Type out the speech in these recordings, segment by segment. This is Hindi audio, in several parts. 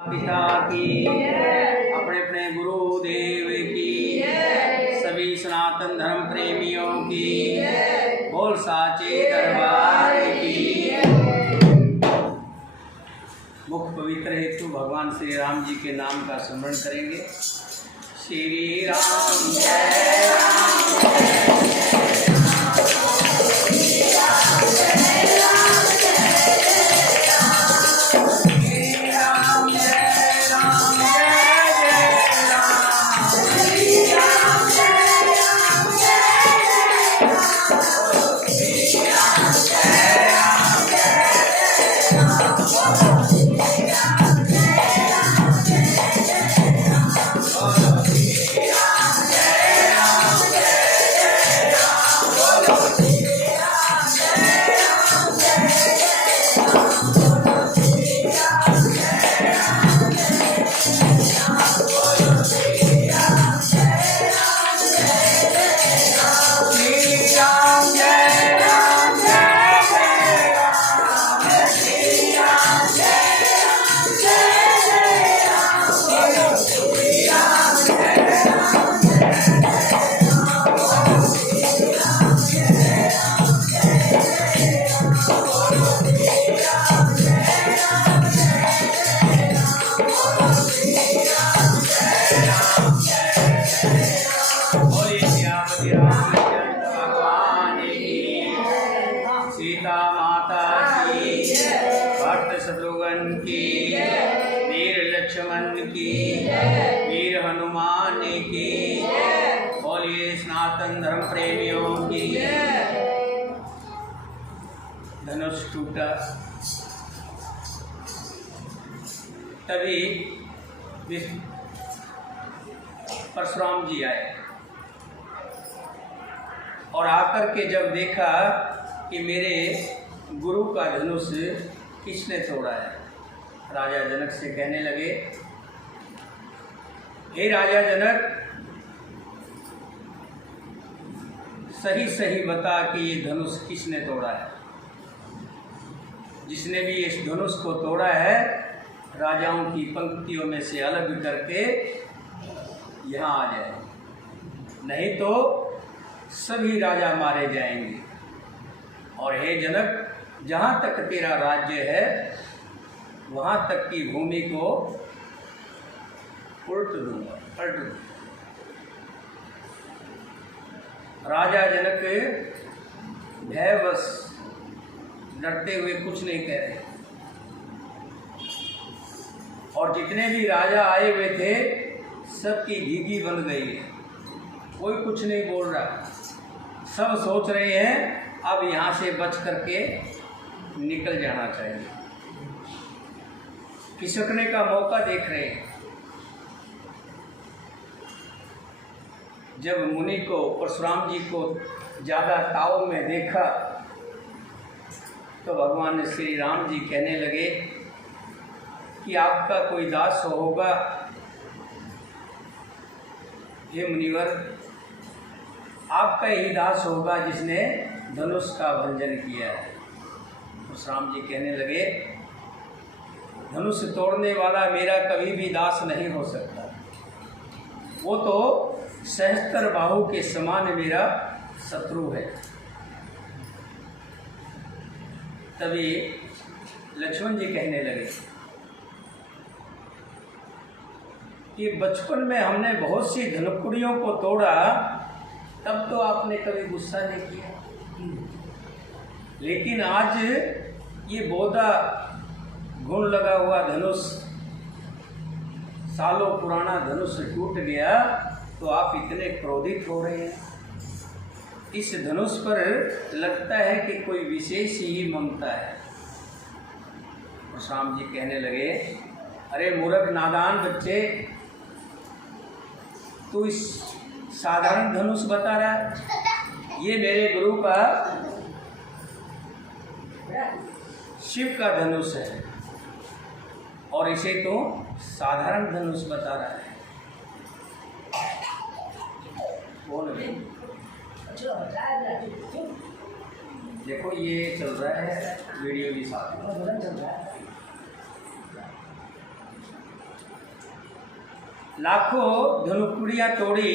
पिता की, अपने अपने गुरुदेव की, सभी सनातन धर्म प्रेमियों की, बोल साचे दरबार की। मुख पवित्र हेतु भगवान श्री राम जी के नाम का स्मरण करेंगे। श्री राम जय राम सीता माता की, भक्त शत्रुघ्न की, वीर लक्ष्मण की, वीर हनुमान की, बोलिए सनातन धर्म प्रेमियों की। धनुष टूटा तभी परशुराम जी आए और आकर के जब देखा कि मेरे गुरु का धनुष किसने तोड़ा है, राजा जनक से कहने लगे, हे राजा जनक, सही सही बता कि ये धनुष किसने तोड़ा है। जिसने भी इस धनुष को तोड़ा है, राजाओं की पंक्तियों में से अलग करके यहाँ आ जाए, नहीं तो सभी राजा मारे जाएंगे। और हे जनक, जहाँ तक तेरा राज्य है वहाँ तक की भूमि को पलट दूंगा। राजा जनक भयवश डरते हुए कुछ नहीं कह रहे, और जितने भी राजा आए हुए थे सबकी घीघी बन गई है, कोई कुछ नहीं बोल रहा। सब सोच रहे हैं अब यहाँ से बच करके निकल जाना चाहिए, खिसकने का मौका देख रहे हैं। जब मुनि को, परशुराम जी को ज़्यादा ताव में देखा तो भगवान श्री राम जी कहने लगे कि आपका कोई दास होगा, हे मुनिवर, आपका ही दास होगा जिसने धनुष का भंजन किया है। परशुराम जी कहने लगे, धनुष तोड़ने वाला मेरा कभी भी दास नहीं हो सकता, वो तो सहस्त्र बाहु के समान मेरा शत्रु है। तभी लक्ष्मण जी कहने लगे कि बचपन में हमने बहुत सी धनुकुड़ियों को तोड़ा, तब तो आपने कभी गुस्सा नहीं किया, लेकिन आज ये बोधा गुण लगा हुआ धनुष, सालों पुराना धनुष टूट गया तो आप इतने क्रोधित हो रहे हैं। इस धनुष पर लगता है कि कोई विशेष ही ममता है। परशुराम जी कहने लगे, अरे मूर्ख नादान बच्चे, तू इस साधारण धनुष बता रहा है, ये मेरे गुरु का शिव का धनुष है और इसे तो साधारण धनुष बता रहा है। बोल रहे देखो ये चल रहा है वीडियो भी साथ में चल रहा है। लाखों धनुकुड़ियाँ तोड़ी,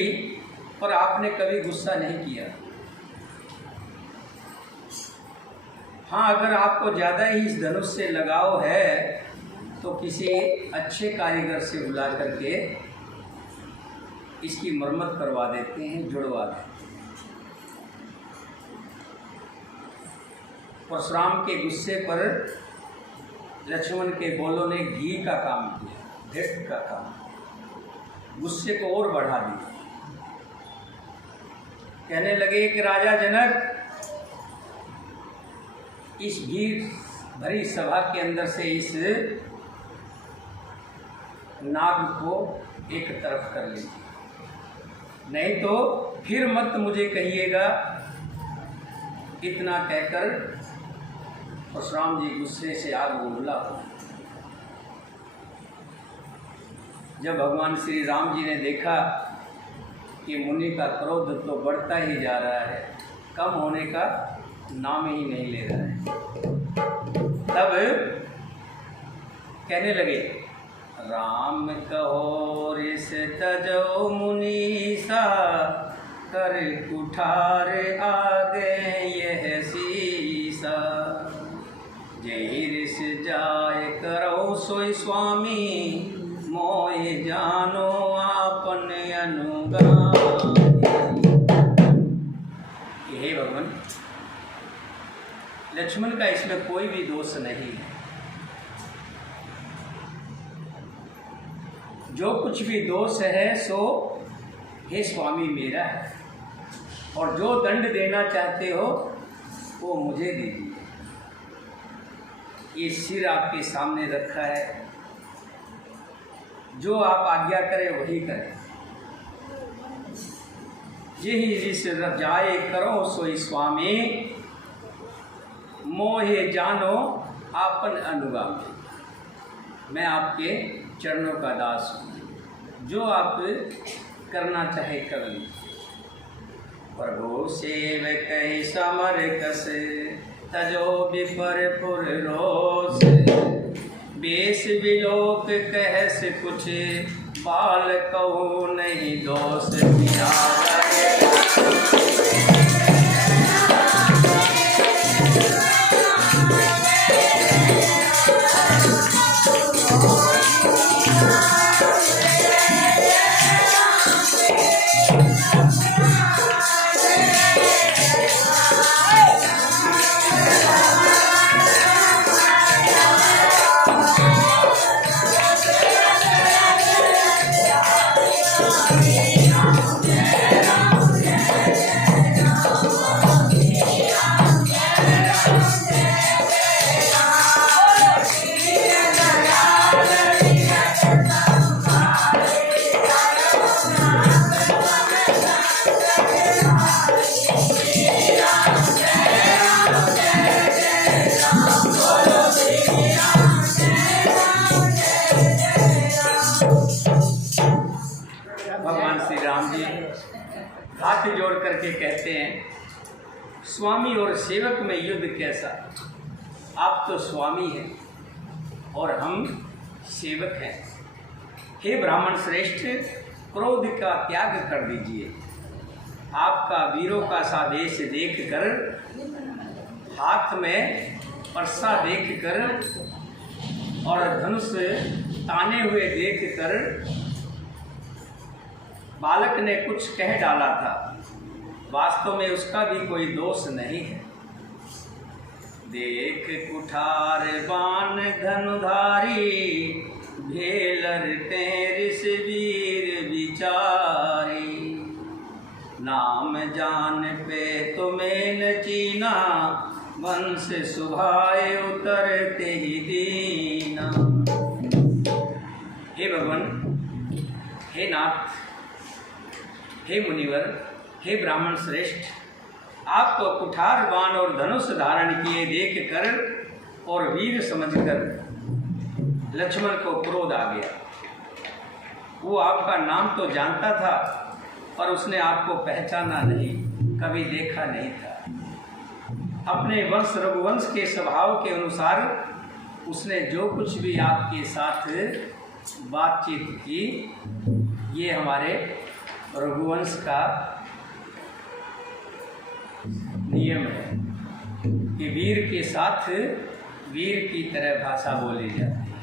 पर आपने कभी गुस्सा नहीं किया। हाँ, अगर आपको ज़्यादा ही इस धनुष से लगाव है तो किसी अच्छे कारीगर से बुला करके इसकी मरम्मत करवा देते हैं, जुड़वा देते हैं। परशुराम के गुस्से पर लक्ष्मण के बोलों ने घी का काम किया, भेंट का काम, गुस्से को और बढ़ा दिया। कहने लगे कि राजा जनक, इस भीड़ भरी सभा के अंदर से इस नाग को एक तरफ कर लीजिए, नहीं तो फिर मत मुझे कहिएगा। इतना कहकर परशुराम जी गुस्से से आग उबला हो। जब भगवान श्री राम जी ने देखा कि मुनि का क्रोध तो बढ़ता ही जा रहा है, कम होने का नाम ही नहीं ले रहा है, तब कहने लगे, राम कहो रिस तजो मुनीसा, कर कुठार आगे यह सीसा। जय रिस जाय करो सोई स्वामी, मोय जानो आपन अनुगामी। हे भगवान, लक्ष्मण का इसमें कोई भी दोष नहीं है। जो कुछ भी दोष है सो हे स्वामी मेरा है, और जो दंड देना चाहते हो वो मुझे दीजिए। ये सिर आपके सामने रखा है, जो आप आज्ञा करें वही करें। यही जिस जाए करो सोई स्वामी, मोहे जानो आपन अनुगामी। मैं आपके चरणों का दास हूँ, जो आप करना चाहे कर लीजिए। प्रभु सेवक समर कस, तजो विपर पुर रोस। बेस विलोक कहस कुछ, बाल कहूँ नहीं दोष दिया। हाथ जोड़ करके कहते हैं, स्वामी और सेवक में युद्ध कैसा। आप तो स्वामी हैं और हम सेवक हैं। हे ब्राह्मण श्रेष्ठ, क्रोध का त्याग कर दीजिए। आपका वीरों का सादेश देखकर, हाथ में परसा देखकर और धनुष ताने हुए देखकर बालक ने कुछ कह डाला था, वास्तव में उसका भी कोई दोष नहीं है। देख कुठार बाण धनुधारी, भेलर तेरिस वीर विचारी। नाम जान पे तुम्हें न चीना, वंश सुभाए उतरते ही दीना। हे भगवान, हे नाथ, हे मुनिवर, हे ब्राह्मण श्रेष्ठ, आप तो कुठार बाण और धनुष धारण किए देख कर और वीर समझकर लक्ष्मण को क्रोध आ गया। वो आपका नाम तो जानता था, पर उसने आपको पहचाना नहीं, कभी देखा नहीं था। अपने वंश रघुवंश के स्वभाव के अनुसार उसने जो कुछ भी आपके साथ बातचीत की ये हमारे रघुवंश का नियम है कि वीर के साथ वीर की तरह भाषा बोली जाती है।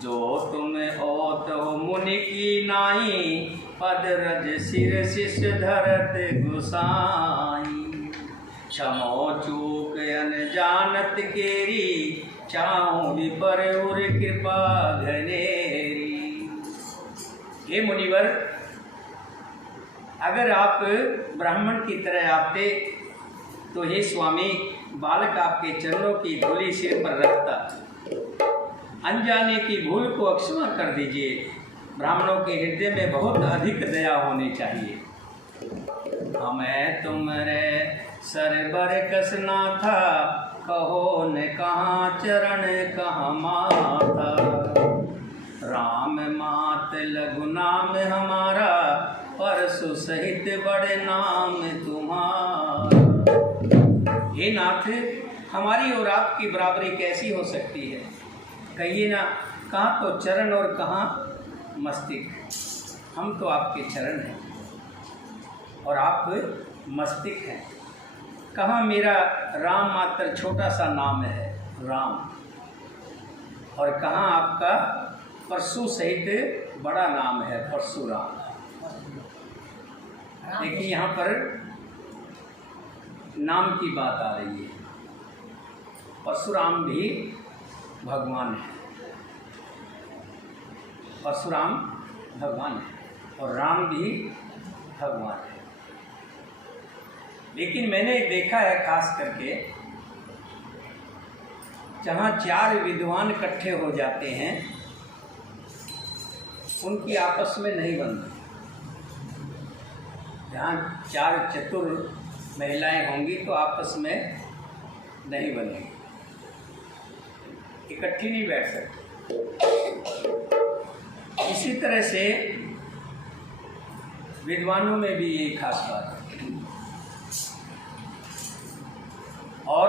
जो तुम ओत हो मुनि की नाई, पद रज सिर शिष्य धरत गुसाई। क्षमो चूक अनजानत केरी, चाहूं विपर उर कृपा घनेरी। हे मुनिवर, अगर आप ब्राह्मण की तरह आते तो हे स्वामी, बालक आपके चरणों की धूलि सिर पर रखता। अनजाने की भूल को क्षमा कर दीजिए। ब्राह्मणों के हृदय में बहुत अधिक दया होनी चाहिए। हमें तुमरे सरबर कसना था, कहो न कहाँ चरण कहाँ माथा। राम मात लघु नाम हमारा, परसु सहित बड़े नाम तुम्हारा। हे नाथ, हमारी और आपकी बराबरी कैसी हो सकती है? कहिए ना, कहाँ तो चरण और कहाँ मस्तिष्क। हम तो आपके चरण हैं और आप मस्तिष्क हैं। कहाँ मेरा राम मात्र छोटा सा नाम है राम, और कहाँ आपका परशु सहित बड़ा नाम है परशुराम। देखिए यहाँ पर नाम की बात आ रही है। परशुराम भी भगवान है, परशुराम भगवान है और राम भी भगवान है। लेकिन मैंने देखा है खास करके, जहाँ चार विद्वान इकट्ठे हो जाते हैं उनकी आपस में नहीं बनती। जहाँ चार चतुर महिलाएं होंगी तो आपस में नहीं बनेगी, इकट्ठी नहीं बैठ सकती। इसी तरह से विद्वानों में भी यही खास बात है। और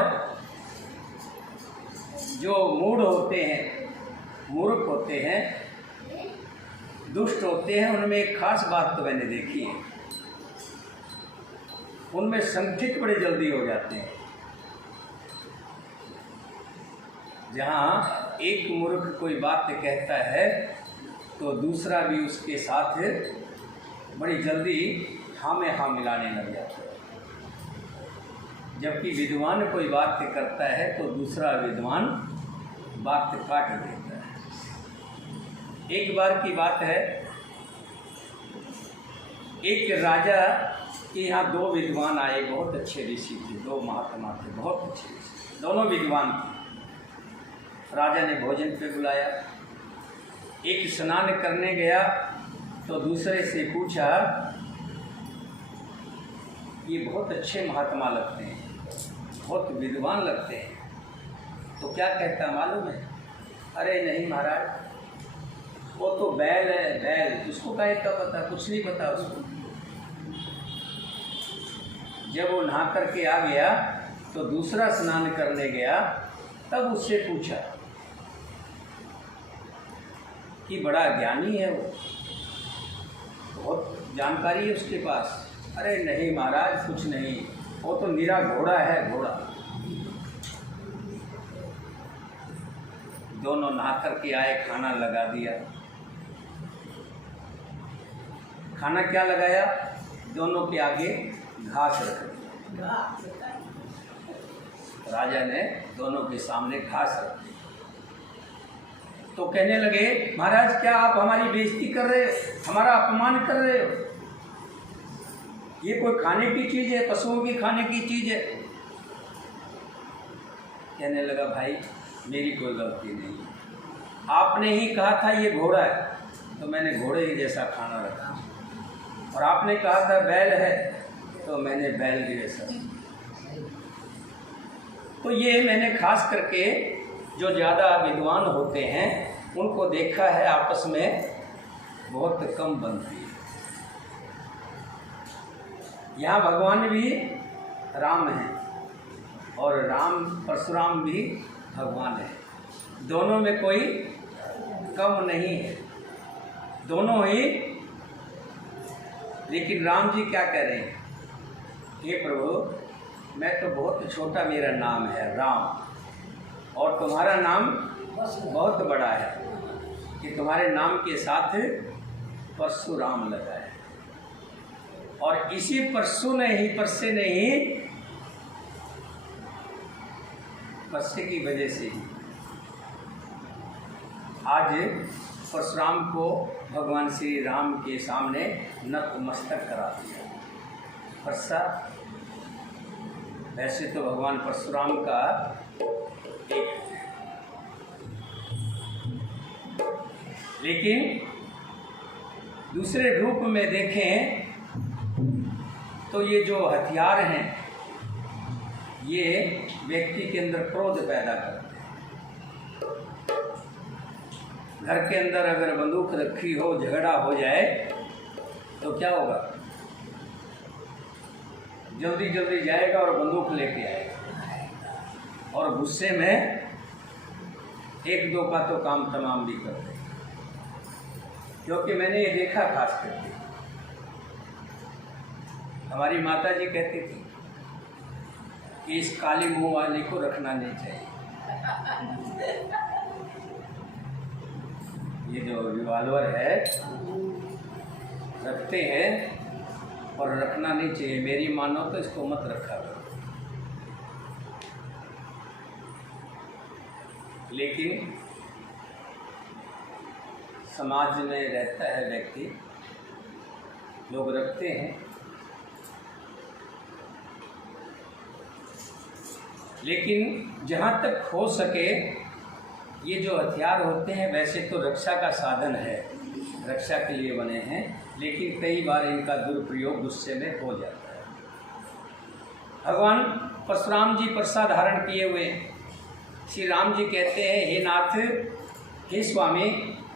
जो मूढ़ होते हैं, मूर्ख होते हैं, दुष्ट होते हैं, उनमें एक खास बात तो मैंने देखी है, उनमें संगठित बड़े जल्दी हो जाते हैं। जहाँ एक मूर्ख कोई बात कहता है तो दूसरा भी उसके साथ बड़ी जल्दी हाँ में हाँ मिलाने लग जाता है। जबकि विद्वान कोई बात करता है तो दूसरा विद्वान बात काट देता है। एक बार की बात है, एक राजा के यहाँ दो विद्वान आए, बहुत अच्छे ऋषि थे, दो महात्मा थे, बहुत अच्छे ऋषि, दोनों विद्वान थे। राजा ने भोजन पे बुलाया। एक स्नान करने गया तो दूसरे से पूछा, ये बहुत अच्छे महात्मा लगते हैं, बहुत विद्वान लगते हैं, तो क्या कहता मालूम है? अरे नहीं महाराज, वो तो बैल है, बैल, उसको काहे का पता, कुछ नहीं पता उसको। जब वो नहा करके आ गया तो दूसरा स्नान करने गया, तब उससे पूछा कि बड़ा ज्ञानी है वो, बहुत जानकारी है उसके पास। अरे नहीं महाराज, कुछ नहीं, वो तो निरा घोड़ा है, घोड़ा। दोनों नहा करके आए, खाना लगा दिया। खाना क्या लगाया? दोनों के आगे घास रख दिया। राजा ने दोनों के सामने घास रख दी। तो कहने लगे, महाराज क्या आप हमारी बेइज्जती कर रहे हो, हमारा अपमान कर रहे हो? ये कोई खाने की चीज़ है, पशुओं की खाने की चीज़ है? कहने लगा, भाई मेरी कोई गलती नहीं, आपने ही कहा था ये घोड़ा है तो मैंने घोड़े ही जैसा खाना रखा, और आपने कहा था बैल है तो मैंने बैल के जैसा। तो ये मैंने खास करके जो ज़्यादा विद्वान होते हैं उनको देखा है, आपस में बहुत कम बनती है। यहाँ भगवान भी राम हैं और राम परशुराम भी भगवान है, दोनों में कोई कम नहीं है। दोनों ही। लेकिन राम जी क्या कह रहे हैं, हे प्रभु मैं तो बहुत छोटा, मेरा नाम है राम, और तुम्हारा नाम बहुत बड़ा है कि तुम्हारे नाम के साथ परशुराम लगा है, और इसी परसे की वजह से ही आज परशुराम को भगवान श्री राम के सामने नतमस्तक करा दिया। परसा वैसे तो भगवान परशुराम का एक, लेकिन दूसरे रूप में देखें तो ये जो हथियार हैं ये व्यक्ति के अंदर क्रोध पैदा करते हैं। घर के अंदर अगर बंदूक रखी हो, झगड़ा हो जाए तो क्या होगा, जल्दी जल्दी जाएगा और बंदूक लेके आएगा, और गुस्से में एक दो का तो काम तमाम भी कर दे। क्योंकि मैंने ये देखा, खास करके हमारी माता जी कहती थी कि इस काली मुंह वाले को रखना नहीं चाहिए। ये जो रिवॉल्वर है रखते हैं और रखना नहीं चाहिए, मेरी मानो तो इसको मत रखा करो। लेकिन समाज में रहता है व्यक्ति, लोग रखते हैं, लेकिन जहाँ तक हो सके ये जो हथियार होते हैं वैसे तो रक्षा का साधन है, रक्षा के लिए बने हैं, लेकिन कई बार इनका दुरुपयोग गुस्से में हो जाता है। भगवान परशुराम जी परसा धारण किए हुए, श्री राम जी कहते हैं हे नाथ, हे स्वामी,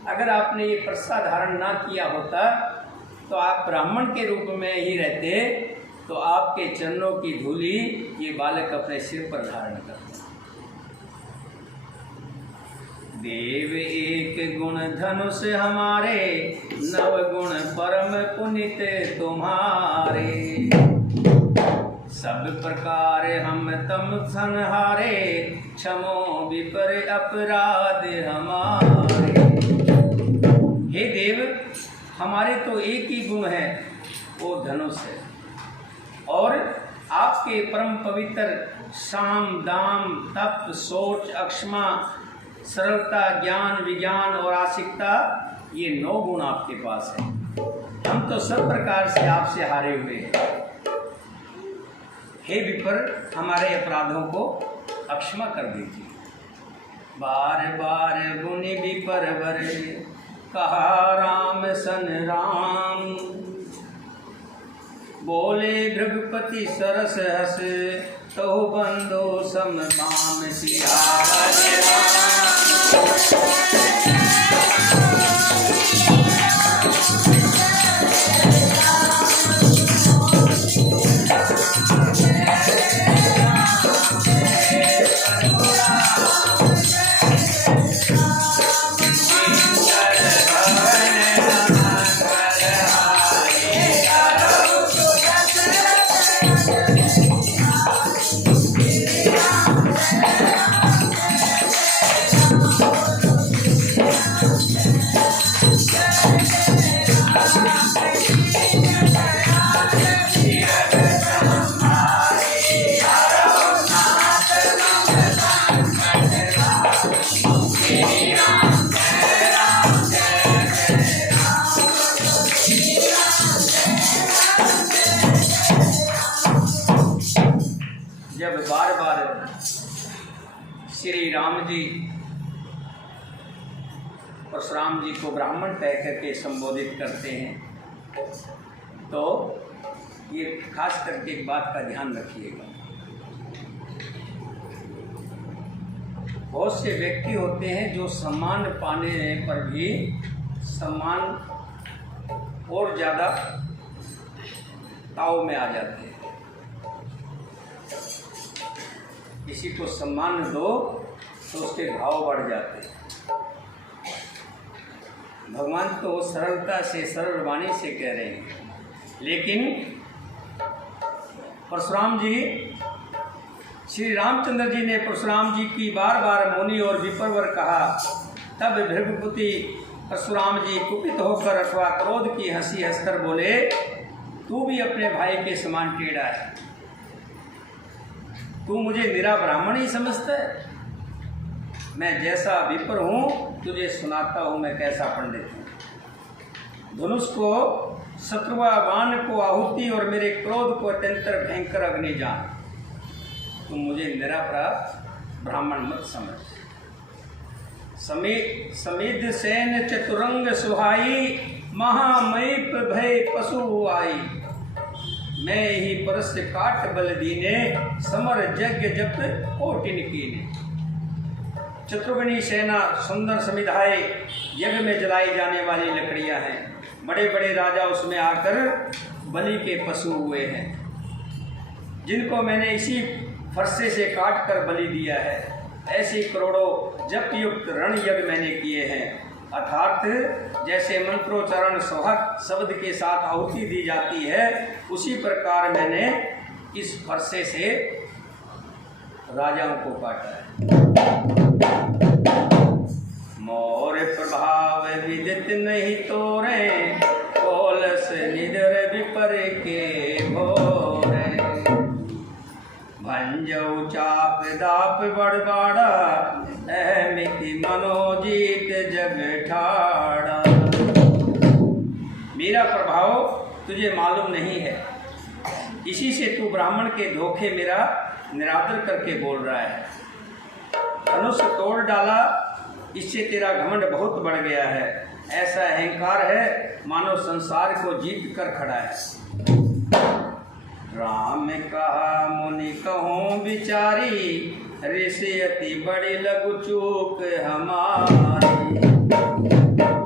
अगर आपने ये परसा धारण ना किया होता तो आप ब्राह्मण के रूप में ही रहते, तो आपके चरणों की धूली ये बालक अपने सिर पर धारण करते। देव एक गुण धनुष हमारे, नव गुण परम पुनित तुम्हारे, सब प्रकार हम तम संहारे, क्षमो विपर अपराध हमारे। हे देव, हमारे तो एक ही गुण है, वो धनुष है, और आपके परम पवित्र साम दाम तप सोच अक्षमा सरलता ज्ञान विज्ञान और आशिकता, ये 9 गुण आपके पास है। हम तो सब प्रकार से आपसे हारे हुए हैं। हे विपर, हमारे अपराधों को अक्षमा कर दीजिए। बार बार गुनि विपर वर, कहा राम सन राम, बोले भृगुपति सरस हस, तो बंदो सम काम सियावर राम। जब बार बार श्री राम जी परशुराम जी को ब्राह्मण कह करके संबोधित करते हैं, तो ये खास करके एक बात का ध्यान रखिएगा। बहुत से व्यक्ति होते हैं जो सम्मान पाने पर भी सम्मान और ज़्यादा ताव में आ जाते हैं। किसी को सम्मान दो तो उसके भाव बढ़ जाते हैं। भगवान तो सरलता से, सरल वाणी से कह रहे हैं, लेकिन परशुराम जी, श्री रामचंद्र जी ने परशुराम जी की बार बार मुनि और विप्रवर कहा। तब भृगुपति परशुराम जी कुपित होकर अथवा क्रोध की हंसी हंसकर बोले, तू भी अपने भाई के समान टेढ़ा है, तू मुझे निरा ब्राह्मण ही समझता है। मैं जैसा विप्र हूँ तुझे सुनाता हूँ मैं कैसा पंडित हूँ। धनुष को, शत्रुआ बाण को आहुति और मेरे क्रोध को अत्यंत भयंकर अग्नि जान। तुम मुझे निरापरा ब्राह्मण मत समझ। समिध सेन चतुरंग सुहाई, महामयीप भय पशु आई। मैं ही परस काट बल दीने, समर यज्ञ जप कोटिन कीने। चतुर्गणी सेना, सुंदर समिधाएं, यज्ञ में जलाई जाने वाली लकड़ियां हैं। बड़े बड़े राजा उसमें आकर बलि के पशु हुए हैं, जिनको मैंने इसी फरसे से काट कर बलि दिया है। ऐसी करोड़ों जप युक्त रण यज्ञ मैंने किए हैं। अर्थात जैसे मंत्रोच्चारण सोहक शब्द के साथ आहुति दी जाती है, उसी प्रकार मैंने इस फरसे से राजाओं को काटा है। मोर प्रभाव विदित नहीं तोरे, कोलस निदर विपर के भोरे। भंजऊ चाप दाप बड़बाड़ा, अहमिति मनोजीत जग ठाड़ा। मेरा प्रभाव तुझे मालूम नहीं है, इसी से तू ब्राह्मण के धोखे मेरा निरादर करके बोल रहा है। धनुष तोड़ डाला, इससे तेरा घमंड बहुत बढ़ गया है। ऐसा अहंकार है मानो संसार को जीत कर खड़ा है। राम कहा मुनि कहूँ विचारी, ऋषि अति बड़ी लघु चूक हमारी।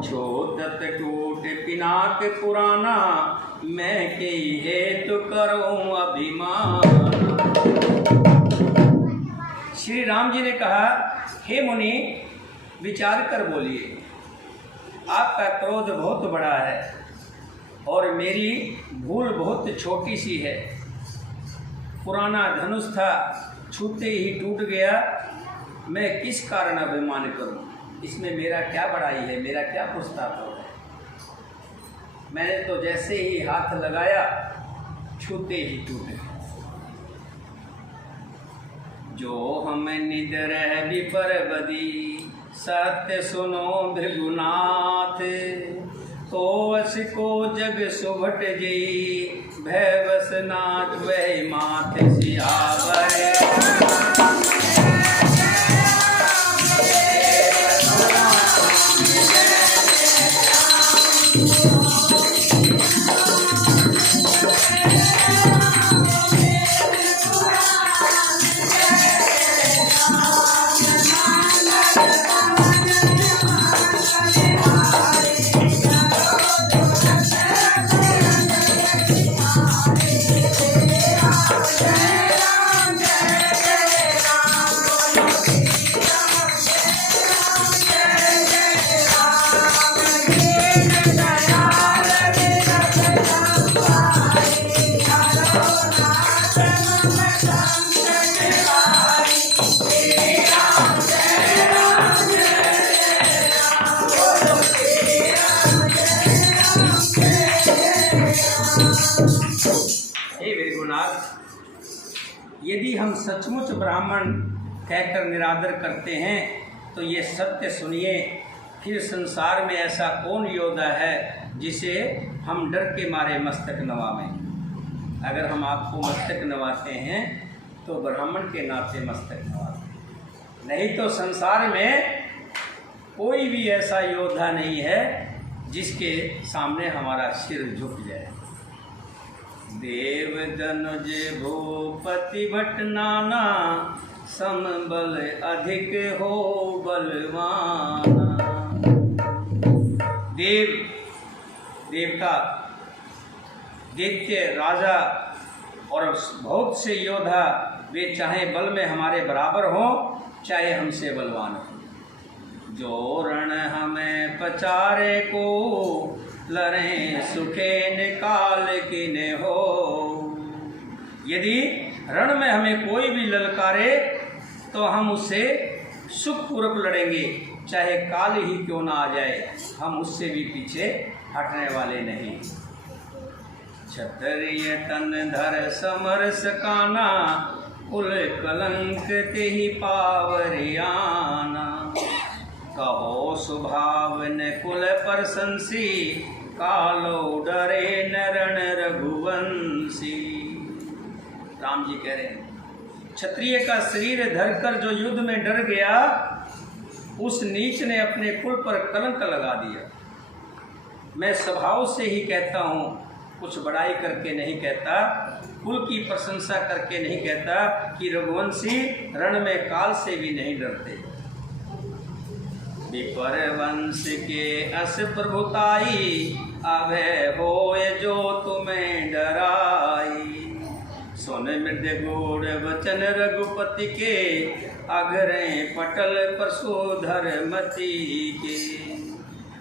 छोटत टूट पिनाक पुराना, मैं के हेतु करूँ अभिमान। श्री राम जी ने कहा, हे मुनि विचार कर बोलिए, आपका क्रोध बहुत बड़ा है और मेरी भूल बहुत छोटी सी है। पुराना धनुष था, छूते ही टूट गया, मैं किस कारण अभिमान करूं? इसमें मेरा क्या बड़ाई है, मेरा क्या पुस्तात्व है? मैंने तो जैसे ही हाथ लगाया छूते ही टूट गया। जो हम निदर विपर बदी, सत्य सुनो भृगुनाथ। तो वस को जग सुभट जी, भैवस नाथ वह माथ सियावर। यदि हम सचमुच ब्राह्मण कहकर निरादर करते हैं तो ये सत्य सुनिए, फिर संसार में ऐसा कौन योद्धा है जिसे हम डर के मारे मस्तक नवावें। अगर हम आपको मस्तक नवाते हैं तो ब्राह्मण के नाते मस्तक नवाते, नहीं तो संसार में कोई भी ऐसा योद्धा नहीं है जिसके सामने हमारा सिर झुक जाए। देव दनुज भूपति भट नाना, समबल अधिक हो बलवाना। देव, देवता, दैत्य, राजा और बहुत से योद्धा, वे चाहे बल में हमारे बराबर हों चाहे हमसे बलवान हों, जो रण हमें पचारे को, लड़ें सुखे निकाल किने हो। यदि रण में हमें कोई भी ललकारे तो हम उससे सुखपूर्वक लड़ेंगे, चाहे काल ही क्यों ना आ जाए, हम उससे भी पीछे हटने वाले नहीं। क्षत्रिय तन धर समरस काना, कुल कलंक तेहि पावरियाना। कहो सुभाव न कुल प्रशंसी, कालो डरे नरण रघुवंशी। राम जी कह रहे हैं, क्षत्रिय का शरीर धरकर जो युद्ध में डर गया, उस नीच ने अपने कुल पर कलंक लगा दिया। मैं स्वभाव से ही कहता हूँ, कुछ बड़ाई करके नहीं कहता, कुल की प्रशंसा करके नहीं कहता कि रघुवंशी रण में काल से भी नहीं डरते। विपर वंश के अस प्रभुताई, अभय होय जो तुम्हें डराई। सुन मृद गूढ़ वचन रघुपति के, अघरें पटल प्रसूधर मति के।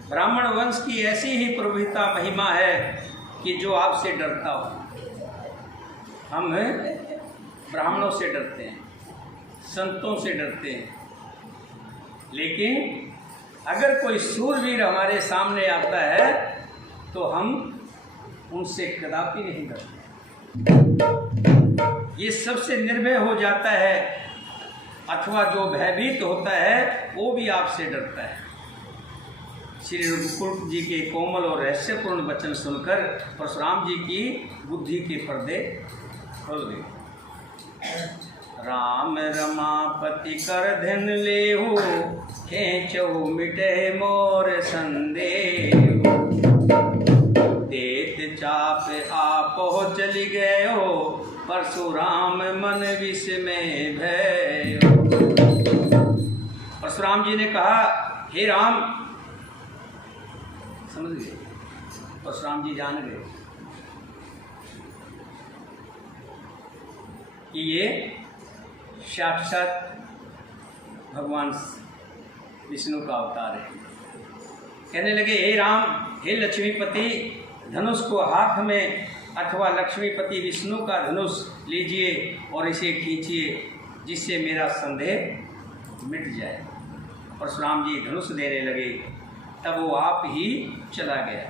ब्राह्मण वंश की ऐसी ही प्रभुता महिमा है कि जो आपसे डरता हो। हम ब्राह्मणों से डरते हैं, संतों से डरते हैं, लेकिन अगर कोई सूरवीर हमारे सामने आता है तो हम उनसे कदापि नहीं डरते। ये सबसे निर्भय हो जाता है, अथवा जो भयभीत होता है वो भी आपसे डरता है। श्री रघुकुल जी के कोमल और रहस्यपूर्ण वचन सुनकर परशुराम जी की बुद्धि के पर्दे खुल गए। राम रमापति कर धन लेहु, खेचहु मिटे मोर संदेह। देत चाप आपो चली गयो, परशुराम मन विष में भय। परशुराम जी ने कहा, हे राम, समझ गए, परशुराम जी जान गए कि ये साक्षात भगवान विष्णु का अवतार है। कहने लगे, हे राम, हे लक्ष्मीपति, धनुष को हाथ में, अथवा लक्ष्मीपति विष्णु का धनुष लीजिए और इसे खींचिए, जिससे मेरा संदेह मिट जाए। परशुराम जी धनुष देने लगे, तब वो आप ही चला गया।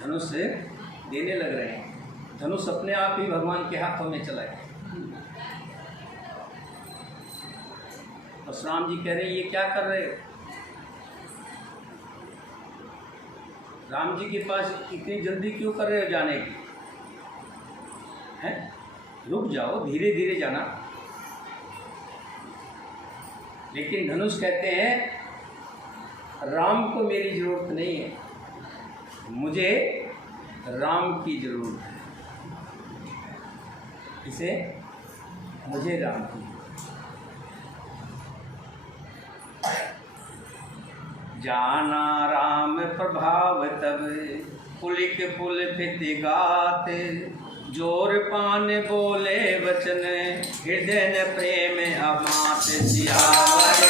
धनुष देने लग रहे हैं, धनुष अपने आप ही भगवान के हाथों में चला गया। परशुराम जी कह रहे हैं, ये क्या कर रहे हो? राम जी के पास इतनी जल्दी क्यों कर रहे हो जाने की? हैं? रुक जाओ, धीरे धीरे जाना। लेकिन धनुष कहते हैं, राम को मेरी जरूरत नहीं है, मुझे राम की जरूरत है। इसे मुझे राम की। जाना राम प्रभाव तब, पुलिक पुलपित गात। जोर पान बोले वचन, हृदय न प्रेम अमात। सियावर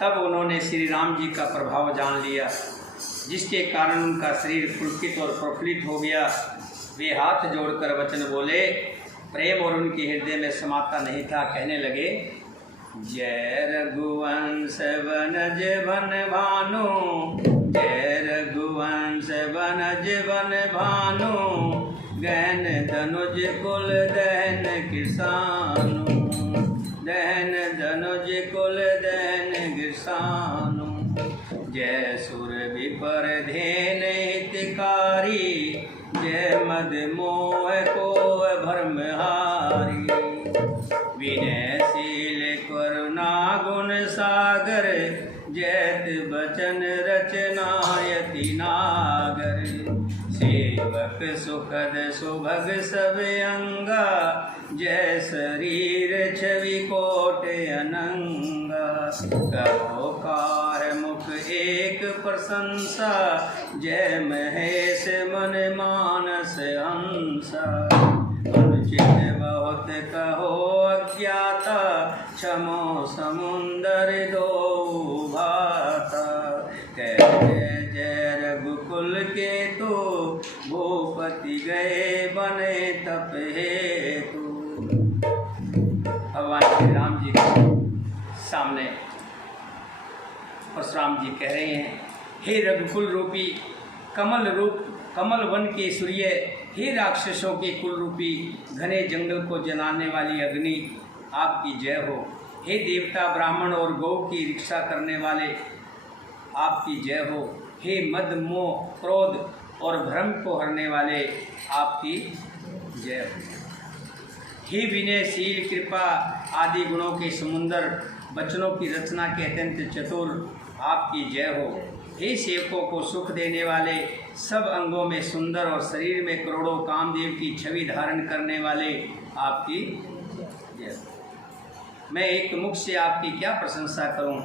तब उन्होंने श्री राम जी का प्रभाव जान लिया, जिसके कारण उनका शरीर पुलकित और प्रफुल्लित हो गया। वे हाथ जोड़कर वचन बोले, प्रेम और उनके हृदय में समाता नहीं था। कहने लगे, जय रघुवंश वनज वन भानु, जय रघुवंश वनज वन भानु, गहन धनुज कुल दहन किसानु, दहन धनुज कुल दहन किसानु। जय सुर विपर धेन हितकारी, जय मद मोह को भरमहारी। विनयशील करुणा गुण सागर, जयत बचन रचनायति नागर। सेवक सुखद सुभग सब अंगा, जय शरीर छवि कोट अनंगा। कहो कार मुख एक प्रशंसा, जय महेश मन मानस हंसा। अनुचित बहुत कहो अज्ञाता, क्षमो समुंदर दो भाता। कहते जय रघुकुल के तो, भूपति गए बने तप हेतु। भगवान श्री राम जी के सामने परशुराम जी कह रहे हैं, हे रघुकुल रूपी कमल वन के सूर्य, हे राक्षसों के कुल रूपी घने जंगल को जलाने वाली अग्नि, आपकी जय हो। हे देवता ब्राह्मण और गौ की रक्षा करने वाले, आपकी जय हो। हे मद मोह क्रोध और भ्रम को हरने वाले, आपकी जय हो। हे विनयशील कृपा आदि गुणों के समुंदर, वचनों की रचना के अत्यंत चतुर, आपकी जय हो। हे सेवकों को सुख देने वाले, सब अंगों में सुंदर और शरीर में करोड़ों कामदेव की छवि धारण करने वाले, आपकी जय हो। मैं एक मुख से आपकी क्या प्रशंसा करूं,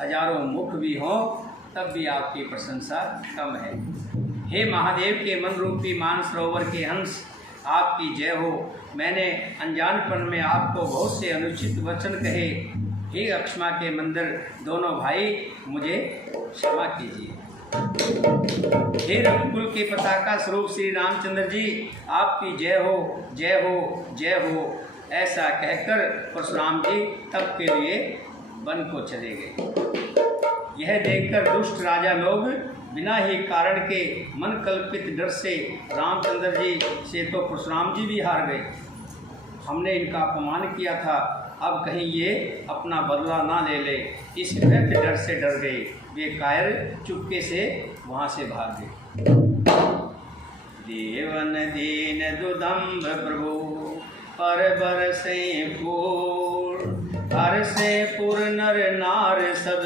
हजारों मुख भी हों तब भी आपकी प्रशंसा कम है। हे महादेव के मन रूपी मानसरोवर के हंस, आपकी जय हो। मैंने अनजानपन में आपको बहुत से अनुचित वचन कहे, हे अक्षमा के मंदिर दोनों भाई, मुझे क्षमा कीजिए। हे रघुकुल के पताका स्वरूप श्री रामचंद्र जी, आपकी जय हो, जय हो, जय हो। ऐसा कहकर परशुराम जी तप के लिए वन को चले गए। यह देखकर दुष्ट राजा लोग बिना ही कारण के मन कल्पित डर से रामचंद्र जी से तो परशुराम जी भी हार गए। हमने इनका अपमान किया था, अब कहीं ये अपना बदला ना ले ले, इस व्यर्थ डर से डर गए। वे कायर चुपके से वहाँ से भाग गए। देवन दीन दुदम्भ प्रभु, पर बरसे फूल, हरसे पुर नर नार सब,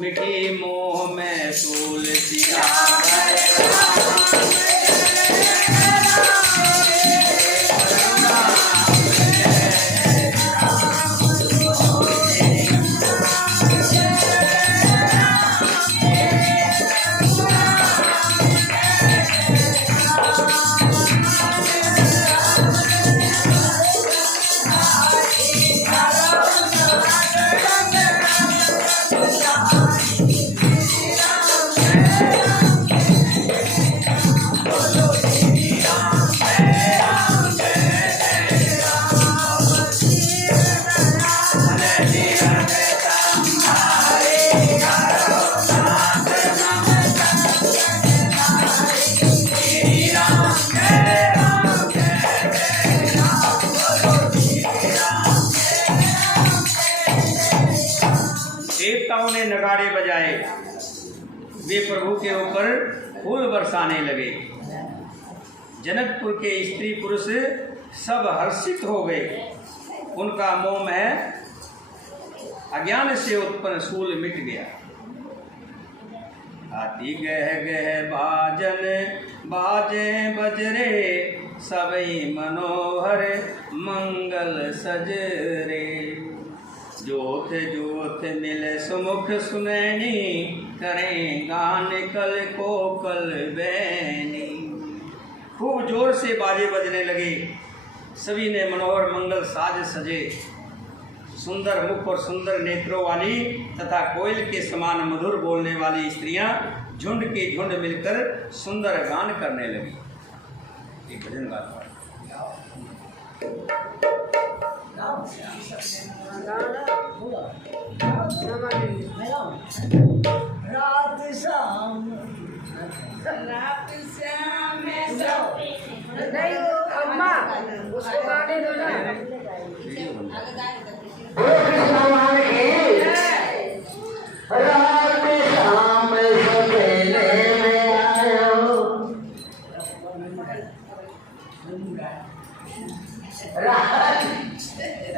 मिठी मोह में सूल सिया। देवताओं ने नगाड़े बजाए, वे प्रभु के ऊपर फूल बरसाने लगे। जनकपुर के स्त्री पुरुष सब हर्षित हो गए। उनका मोह में अज्ञान से उत्पन्न शूल मिट गया। हाथी गह गह बाजन बाजे बजरे, सबई मनोहर मंगल सजरे। जोत जोत मिले सुमुख सुनैनी, करें गान कल को कल बैनी। खूब जोर से बाजे बजने लगे। सभी ने मनोहर मंगल साज सजे। सुंदर मुख और सुंदर नेत्रों वाली तथा कोयल के समान मधुर बोलने वाली स्त्रियां झुंड के झुंड मिलकर सुंदर गान करने लगी। एक भजन गाता रात शाम नहीं वो अम्मा उसको गाने दो ना। रात शाम सवेरे में आयो,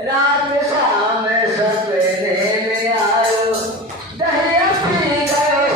रात शाम सवेरे में आयो, दहिया पी गयो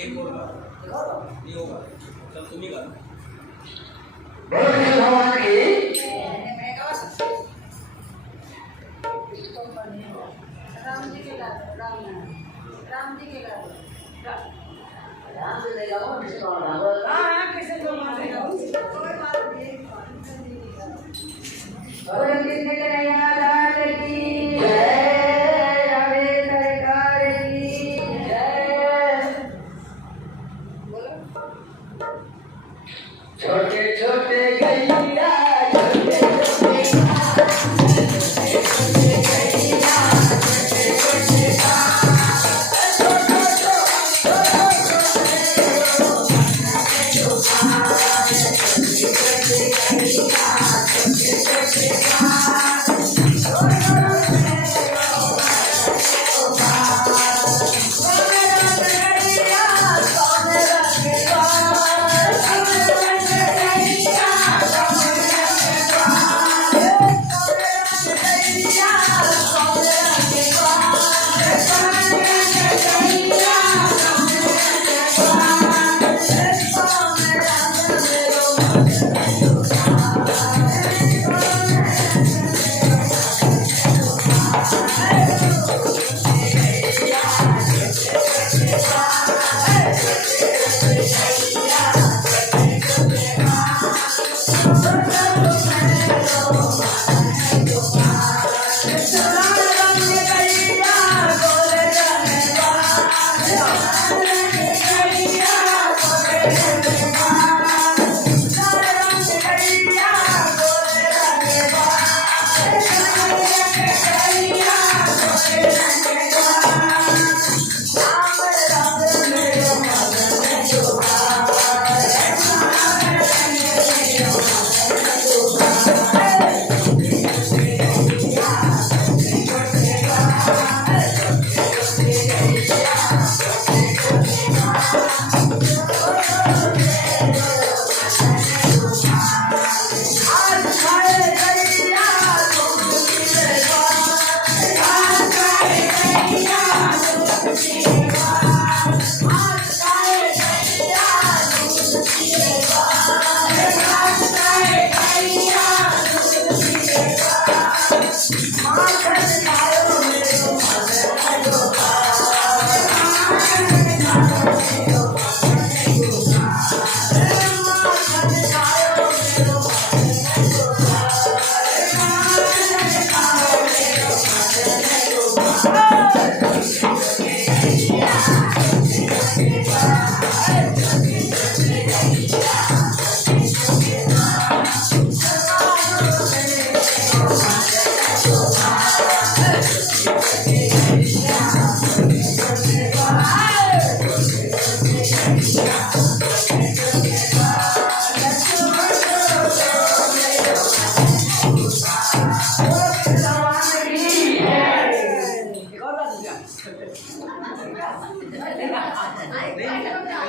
एक और नहीं होगा, चल तुम ही गा। भगवान की राम जी के गाते, राम जी के गाते। राम से ले जाओ किसी को डालो। हाँ किसे को मारे और किसने कन्हैया लाल की जय, रवि सरकार की जय। छोटे छोटे गैया छोटे छोटे छोटे छोटे गैया छोटे छोटे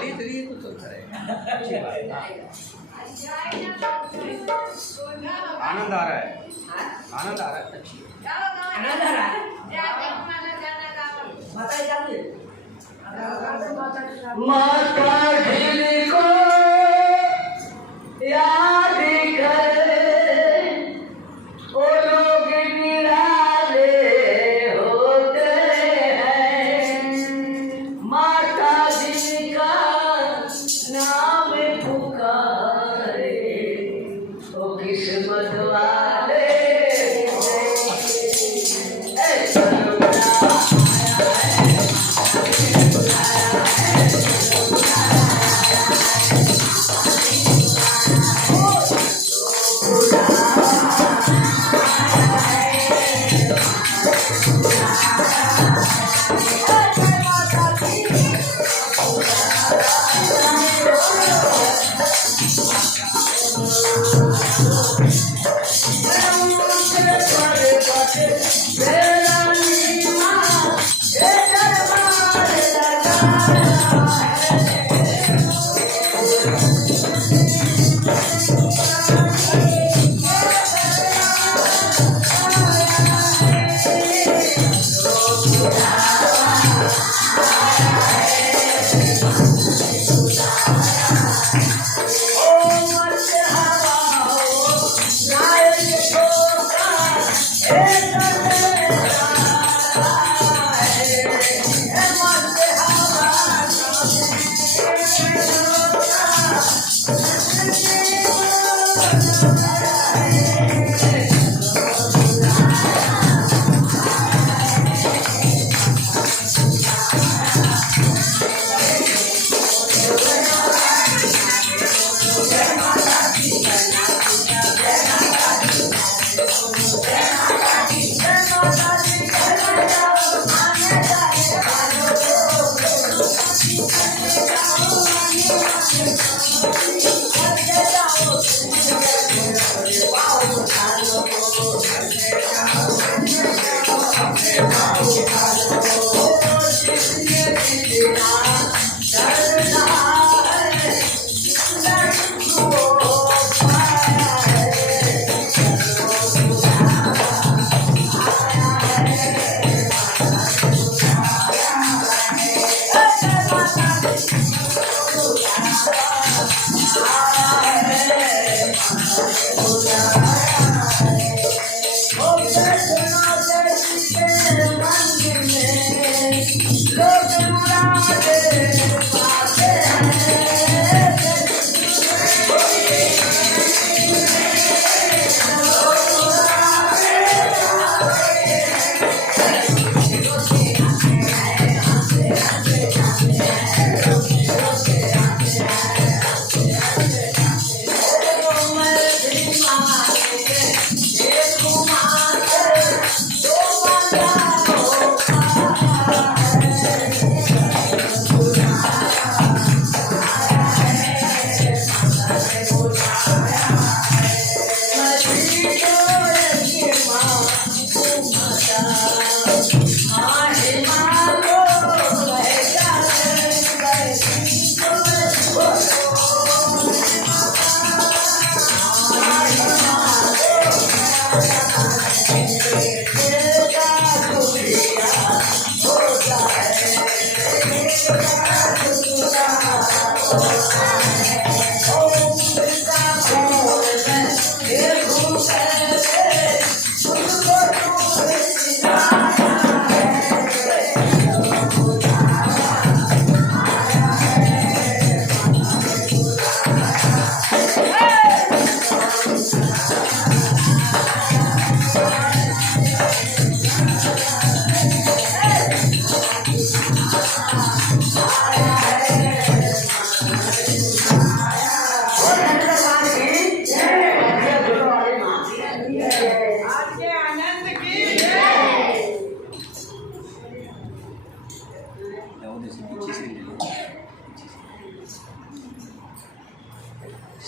नहीं चलिए कुछ चलता रहेगा। अच्छी बात है। आनंद आ रहा है, आनंद आ रहा है। अच्छी आनंद आ रहा है। बताइए जाइए। माता ढीली को याद करे, वो लोग निराले होते हैं। माता ढीली का नाम पुकारे, वो किस्मत वाले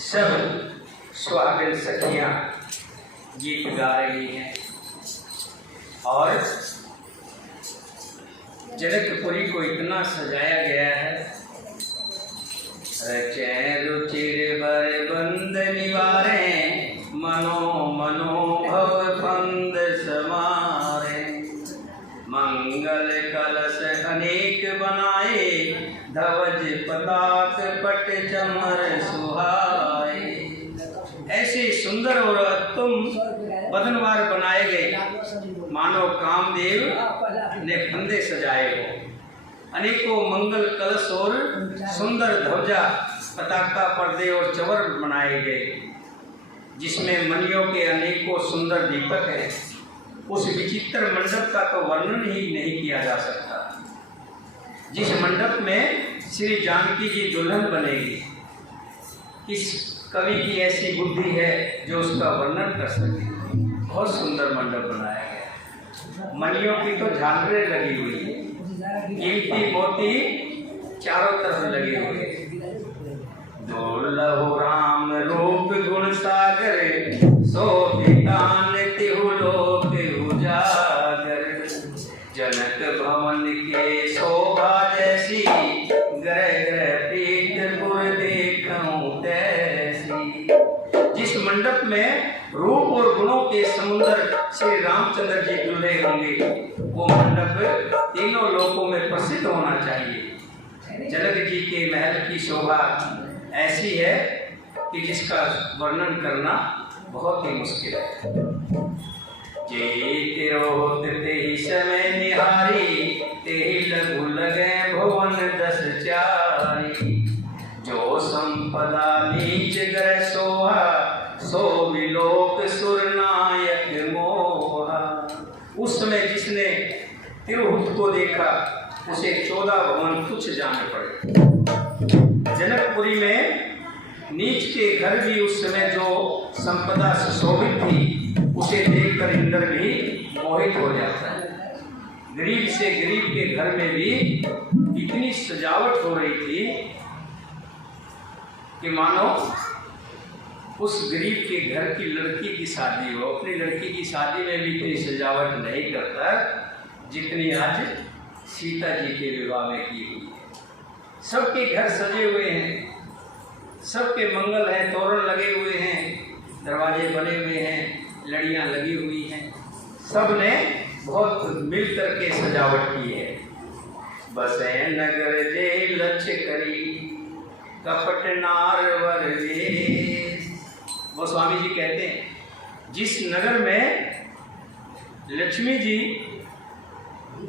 सब सुहागन सखियां गीत गा रही हैं और जनकपुरी को इतना सजाया गया है। रचै रुचिर बर बंद निवारे, मनो मनोभव फंद समारे। मंगल कलश अनेक बनाए, धवज पताक पट चमर सुहाए। ऐसे सुंदर और उत्तम बदनवार बनाए गए, मानो कामदेव ने फंदे सजाए हो। अनेकों मंगल कलश और सुंदर ध्वजा, पताका, पर्दे और चवर बनाए गए, जिसमें मणियों के अनेकों सुंदर दीपक हैं। उस विचित्र मंडप का तो वर्णन ही नहीं किया जा सकता। जिस मंडप में श्री जानकी जी दुल्हन बनेगी, किस कवि की ऐसी बुद्धि है जो उसका वर्णन कर सके। बहुत सुंदर मंडप बनाया गया, मणियों की तो झालरें लगी हुई है, कीमती मोती चारों तरफ लगे हुए। दुर्लभ राम रूप गुण सागर, शोभितान तिहु लोक उजागर। जनक भवन के शोभा जैसी, ग्रह ग्रह पीठपुर देखूं तैसी। जिस मंडप में रूप और गुणों के समुद्र श्री रामचंद्र जी डूबे होंगे, वो मंडप तीनों लोकों में प्रसिद्ध होना चाहिए। जनक जी के महल की शोभा ऐसी है कि जिसका वर्णन करना बहुत ही मुश्किल है। जे तिरोत तेहि समय निहारी, तेहि लघु लगे भुवन दस चारी। जो संपदा नीच ग्रह सोहा, सो विलोक सुर नायक मोहा। उस समय जिसने तिरहुत को देखा, उसे 14 भवन तुच्छ जाने पड़े। जनकपुरी में नीच के घर भी उस समय जो संपदा सुशोभित थी, उसे देखकर इंद्र भी मोहित हो जाता है। गरीब से गरीब के घर में भी इतनी सजावट हो रही थी कि मानो उस गरीब के घर की लड़की की शादी हो। अपनी लड़की की शादी में भी इतनी सजावट नहीं करता जितनी आज सीता जी के विवाह में की हुई है। सबके घर सजे हुए हैं, सबके मंगल हैं, तोरण लगे हुए हैं, दरवाजे बने हुए हैं, लड़ियां लगी हुई हैं। सब ने बहुत मिल करके सजावट की है। बसे नगर जे लक्ष्य करी, कपट नार वर वेश। वो स्वामी जी कहते हैं, जिस नगर में लक्ष्मी जी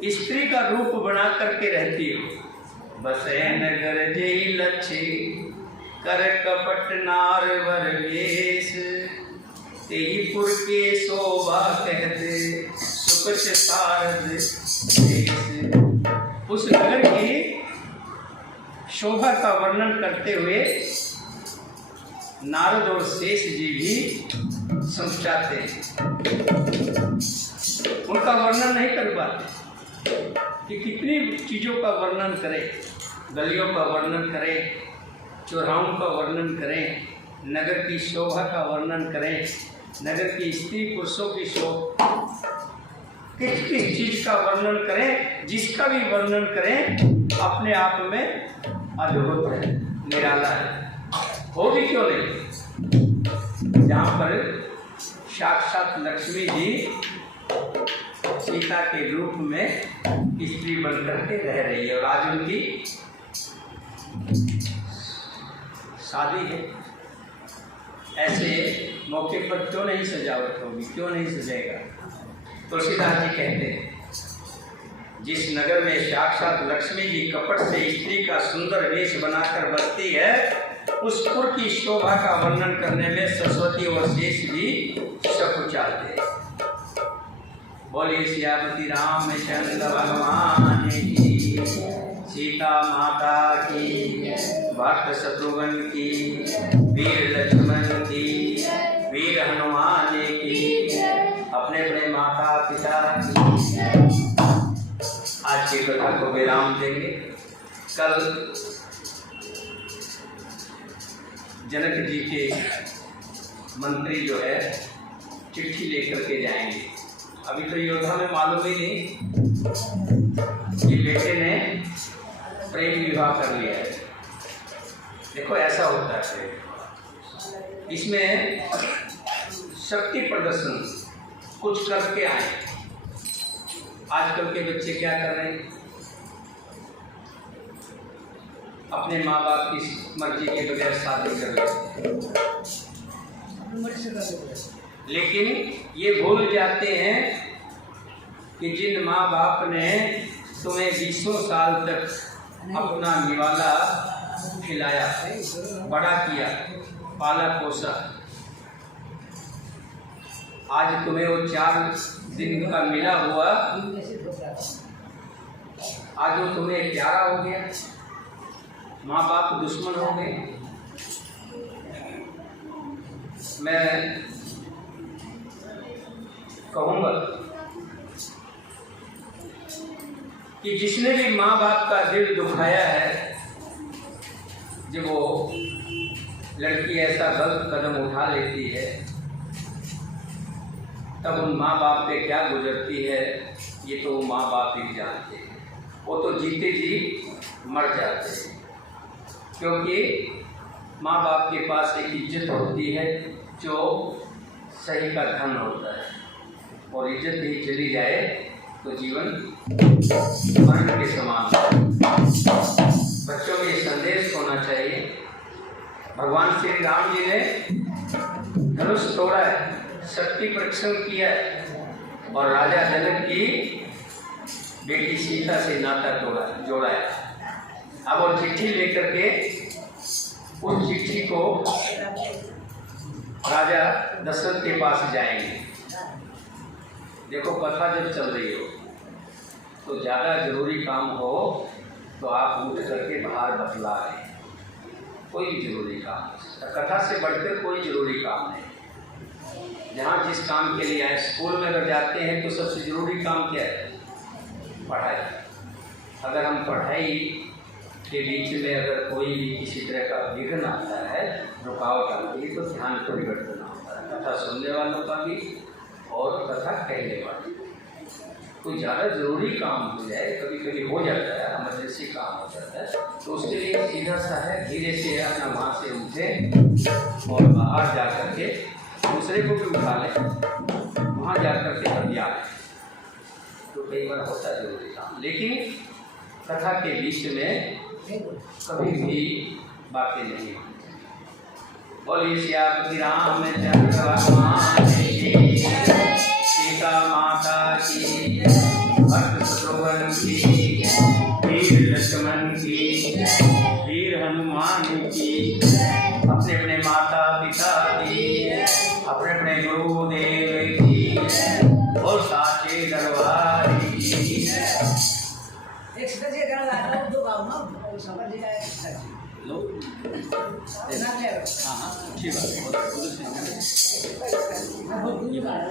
स्त्री का रूप बना करके रहती हो। बसे नगर जे लक्ष्य कर, कपट नार वर वेश। तेहीपुर के शोभा कहते, सुकच शारद देश। उस नगर की शोभा का वर्णन करते हुए नारद और शेष जी भी समझाते हैं। उनका वर्णन नहीं कर पाते कि कितनी चीज़ों का वर्णन करें, गलियों का वर्णन करें, चौराहों का वर्णन करें, नगर की शोभा का वर्णन करें, नगर की स्त्री पुरुषों की शोभा, किस किस चीज़ का वर्णन करें। जिसका भी वर्णन करें अपने आप में अद्भुत है, निराला है। हो भी क्यों नहीं, जहाँ पर साक्षात लक्ष्मी जी सीता के रूप में स्त्री बनकर के रह रही है और आज उनकी शादी है। ऐसे मौके पर क्यों नहीं सजावट होगी, क्यों नहीं सजेगा। तुलसीदास जी कहते हैं, जिस नगर में साक्षात लक्ष्मी जी कपट से स्त्री का सुंदर वेश बनाकर बसती है, उस पुर की शोभा का वर्णन करने में सरस्वती और शेष भी सकुचाते हैं। बोलिए सियापति रामचंद्र भगवान की, सीता माता की, भक्त शत्रुघ्न की, वीर लक्ष्मण की, वीर हनुमान की, अपने अपने माता पिता की। आज की कथा को विराम देंगे। कल जनक जी के मंत्री जो है चिट्ठी लेकर के जाएंगे। अभी तो योद्धा में मालूम ही नहीं कि बेटे ने प्रेम विवाह कर लिया है। देखो ऐसा होता है, इसमें शक्ति प्रदर्शन कुछ करके आए। आजकल के बच्चे क्या कर रहे हैं, अपने माँ बाप की मर्जी के बगैर शादी कर रहे हैं, लेकिन ये भूल जाते हैं कि जिन माँ बाप ने तुम्हें 20 साल तक अपना निवाला खिलाया, बड़ा किया, पाला पोसा, आज तुम्हें वो 4 दिन का मिला हुआ आज वो तुम्हें प्यारा हो गया, माँ बाप दुश्मन हो गए। मैं कहूँगा कि जिसने भी माँ बाप का दिल दुखाया है, जब वो लड़की ऐसा गलत कदम उठा लेती है, तब उन माँ बाप पे क्या गुजरती है ये तो माँ बाप ही जानते हैं। वो तो जीते जी मर जाते हैं, क्योंकि माँ बाप के पास एक इज्जत होती है जो सही का धन होता है, और इज्जत ही चली जाए तो जीवन मरण के समान है। बच्चों में ये संदेश होना चाहिए। भगवान श्री राम जी ने धनुष तोड़ा है, शक्ति परीक्षण किया है, और राजा जनक की बेटी सीता से नाता जोड़ा है। अब वो चिट्ठी लेकर के उस चिट्ठी को राजा दशरथ के पास जाएंगे। देखो, कथा जब चल रही हो तो ज़्यादा जरूरी काम हो तो आप उठ करके बाहर बतला रहे, कोई भी जरूरी काम, कथा से बढ़कर कोई जरूरी काम नहीं। जहाँ जिस काम के लिए आए, स्कूल में अगर जाते हैं तो सबसे ज़रूरी काम क्या है? पढ़ाई। अगर हम पढ़ाई के बीच में अगर कोई भी किसी तरह का विघ्न आता है, रुकावट आती है, तो ध्यान परिवर्तन होता है, कथा सुनने वालों का भी और कथा कहने वाले। कोई ज़्यादा ज़रूरी काम हो जाए, कभी कभी हो जाता है, इमरजेंसी काम हो जाता है, तो उसके लिए सीधा सा है, धीरे से अपना वहाँ से उठे और बाहर जा करके दूसरे को भी उठा लें, वहाँ जा करके अभियान। तो कई बार होता है जरूरी काम, लेकिन कथा के बीच में कभी भी बातें नहीं होती। बोलिए श्री रामचंद्र भगवान की, सीता माता की, भक्त शत्रुघ्न की, वीर लक्ष्मण की, वीर हनुमान की, अपने अपने माता पिता की, अपने अपने गुरुदेव की, और साचे दरबार की। एक सजे गाना गाना दो गाओ ना, और समझ जाए लो, ना ले। हाँ, अच्छी बात है। बहुत दूर गाना